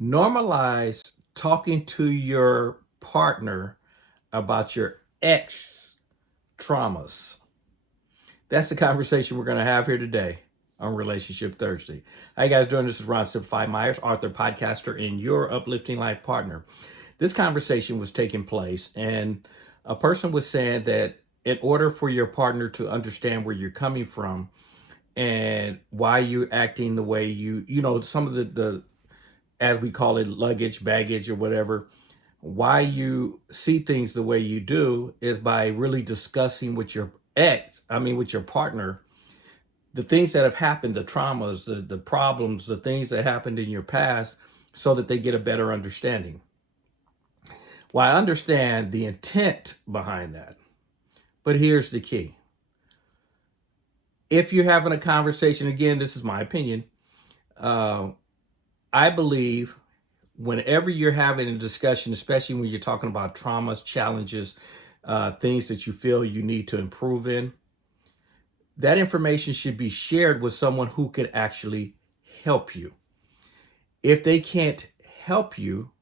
Normalize talking to your partner about your ex traumas. That's the conversation we're going to have here today on Relationship Thursday. How you guys doing? This is Ron Simplified Myers, author, podcaster, and your uplifting life partner. This conversation was taking place, and a person was saying that in order for your partner to understand where you're coming from and why you're acting the way some of the as we call it, luggage, baggage, or whatever, why you see things the way you do is by really discussing with with your partner, the things that have happened, the traumas, the problems, the things that happened in your past, so that they get a better understanding. Well, I understand the intent behind that, but here's the key. If you're having a conversation, again, this is my opinion, I believe whenever you're having a discussion, especially when you're talking about traumas, challenges, things that you feel you need to improve in, that information should be shared with someone who could actually help you. If they can't help you,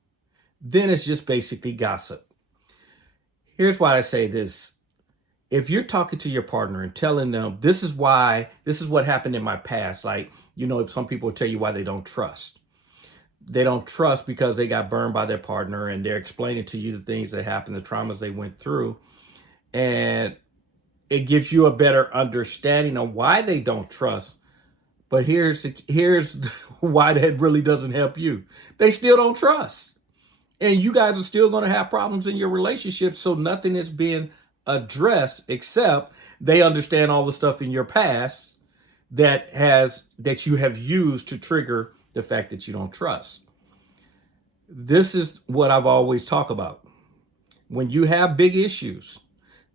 then it's just basically gossip. Here's why I say this. If you're talking to your partner and telling them, this is what happened in my past, some people tell you why they don't trust. They don't trust because they got burned by their partner, and they're explaining to you the things that happened, the traumas they went through. And it gives you a better understanding of why they don't trust. But here's why that really doesn't help you. They still don't trust. And you guys are still going to have problems in your relationship. So nothing is being addressed except they understand all the stuff in your past that you have used to trigger the fact that you don't trust. This is what I've always talked about. When you have big issues,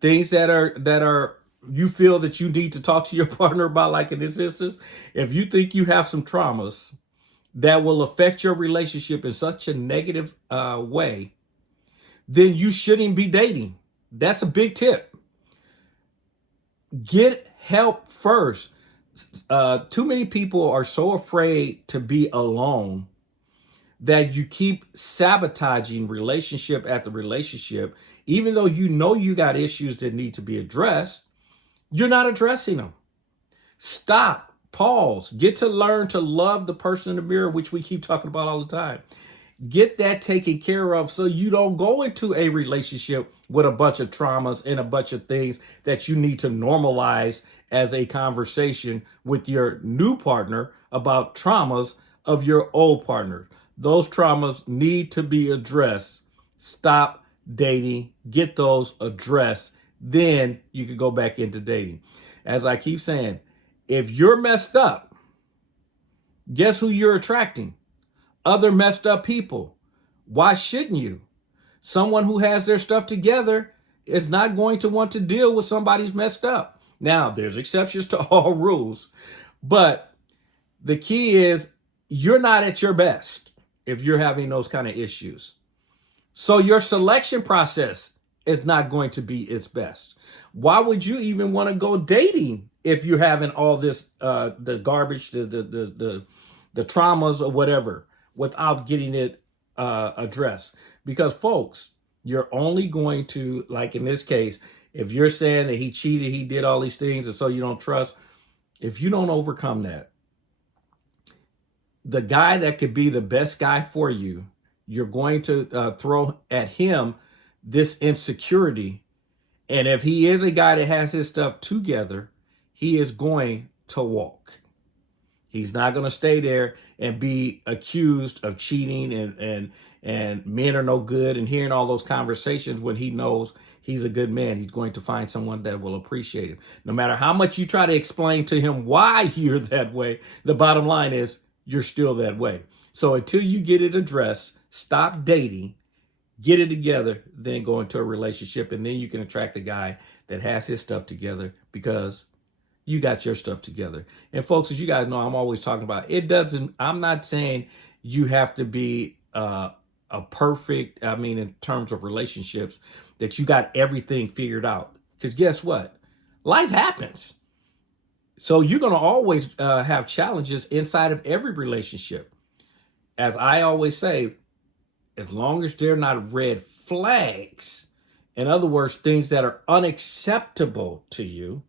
things that are you feel that you need to talk to your partner about, like in this instance, if you think you have some traumas that will affect your relationship in such a negative way, then you shouldn't be dating. That's a big tip. Get help first. Too many people are so afraid to be alone that you keep sabotaging relationship after relationship. Even though you got issues that need to be addressed, you're not addressing them. Stop, pause, get to learn to love the person in the mirror, which we keep talking about all the time. Get that taken care of so you don't go into a relationship with a bunch of traumas and a bunch of things that you need to normalize as a conversation with your new partner about traumas of your old partner. Those traumas need to be addressed. Stop dating, get those addressed, then you can go back into dating. As I keep saying, if you're messed up, guess who you're attracting? Other messed up people. Why shouldn't you? Someone who has their stuff together is not going to want to deal with somebody who's messed up. Now, there's exceptions to all rules, but the key is you're not at your best if you're having those kind of issues. So your selection process is not going to be its best. Why would you even want to go dating if you're having all this, the garbage, the traumas or whatever, without getting it addressed? Because folks, you're only going to, like in this case, if you're saying that he cheated, he did all these things, and so you don't trust, if you don't overcome that, the guy that could be the best guy for you, you're going to throw at him this insecurity. And if he is a guy that has his stuff together, he is going to walk. He's not going to stay there and be accused of cheating and men are no good and hearing all those conversations when he knows he's a good man. He's going to find someone that will appreciate him. No matter how much you try to explain to him why you're that way, the bottom line is you're still that way. So until you get it addressed, stop dating, get it together, then go into a relationship, and then you can attract a guy that has his stuff together because you got your stuff together. And folks, as you guys know, I'm always talking about I'm not saying you have to be a perfect, in terms of relationships, that you got everything figured out. Because guess what? Life happens. So you're going to always have challenges inside of every relationship. as I always say, as long as they're not red flags, in other words, things that are unacceptable to you,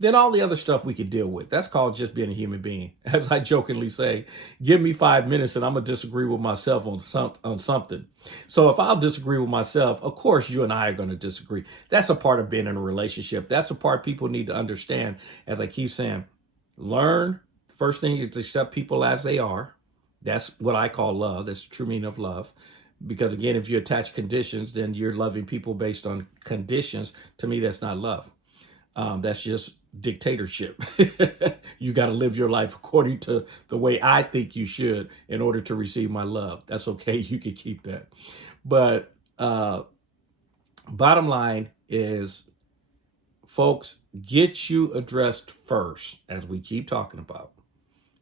then all the other stuff we could deal with. That's called just being a human being. As I jokingly say, give me 5 minutes and I'm gonna disagree with myself on something. So if I'll disagree with myself, of course you and I are gonna disagree. That's a part of being in a relationship. That's a part people need to understand. As I keep saying, learn. First thing is to accept people as they are. That's what I call love. That's the true meaning of love. Because again, if you attach conditions, then you're loving people based on conditions. To me, that's not love. That's just dictatorship. You got to live your life according to the way I think you should in order to receive my love. That's okay. You can keep that. But bottom line is, folks, get you addressed first, as we keep talking about,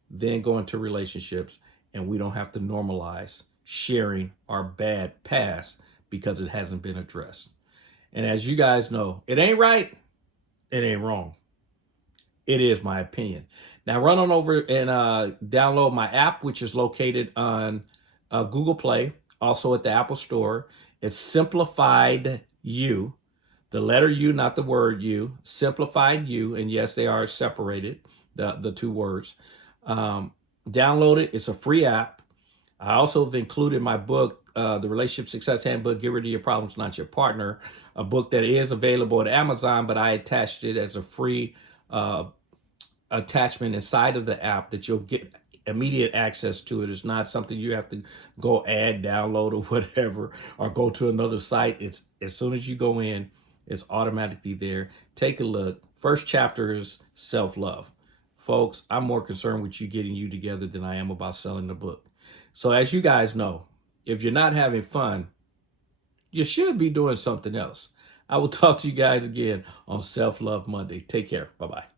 then go into relationships, and we don't have to normalize sharing our bad past because it hasn't been addressed. And as you guys know, it ain't right, it ain't wrong. It is my opinion. Now run on over and download my app, which is located on Google Play, also at the Apple Store. It's Simplified You, the letter U, not the word U. Simplified You, and yes, they are separated, the two words. Download it. It's a free app. I also have included my book, The Relationship Success Handbook, Get Rid of Your Problems, Not Your Partner, a book that is available at Amazon, but I attached it as a free attachment inside of the app that you'll get immediate access to. It is not something you have to go add, download, or whatever, or go to another site. It's as soon as you go in, it's automatically there. Take a look. First chapter is self-love. Folks, I'm more concerned with you getting you together than I am about selling the book. So as you guys know, if you're not having fun, you should be doing something else. I will talk to you guys again on Self-Love Monday. Take care. Bye-bye.